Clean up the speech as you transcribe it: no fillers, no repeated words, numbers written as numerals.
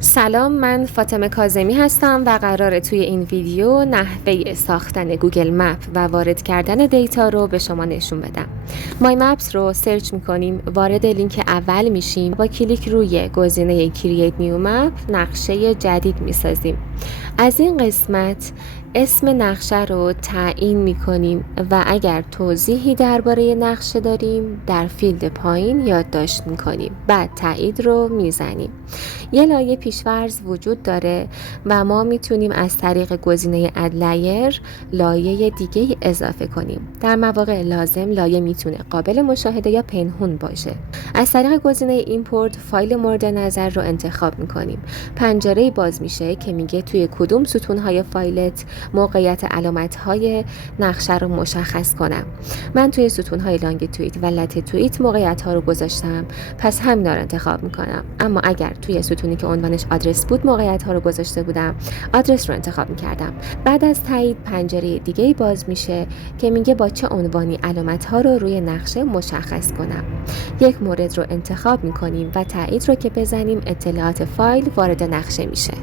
سلام، من فاطمه کاظمی هستم و قراره توی این ویدیو نحوه ساختن گوگل مپ و وارد کردن دیتا رو به شما نشون بدم. مای مپس رو سرچ میکنیم، وارد لینک اول میشیم، با کلیک روی گزینه کرییت نیو مپ نقشه جدید میسازیم. از این قسمت اسم نقشه رو تعیین میکنیم و اگر توضیحی درباره نقشه داریم در فیلد پایین یادداشت میکنیم. بعد تایید رو میزنیم. یه لایه پیش‌فرض وجود داره و ما میتونیم از طریق گزینه اد لایر لایه دیگه اضافه کنیم. در مواقع لازم لایه میتونه قابل مشاهده یا پنهون باشه. از طریق گزینه ایمپورت فایل مورد نظر رو انتخاب میکنیم. پنجره باز میشه که میگه توی کدوم ستونهای فایلت موقعیت علامت‌های نقشه رو مشخص کنم. من توی ستونهای لانگیتوئید و لاتیتوئید موقعیت‌ها رو گذاشتم، پس همینا رو انتخاب میکنم. اما اگر توی ستونی که عنوانش آدرس بود موقعیت‌ها رو گذاشته بودم، آدرس رو انتخاب میکردم. بعد از تایید پنجره دیگه باز میشه که میگه با چه عنوانی علامت‌ها رو روی نقشه مشخص کنم. یک مورد رو انتخاب میکنیم و تایید رو که بزنیم اطلاعات فایل وارد نقشه میشه.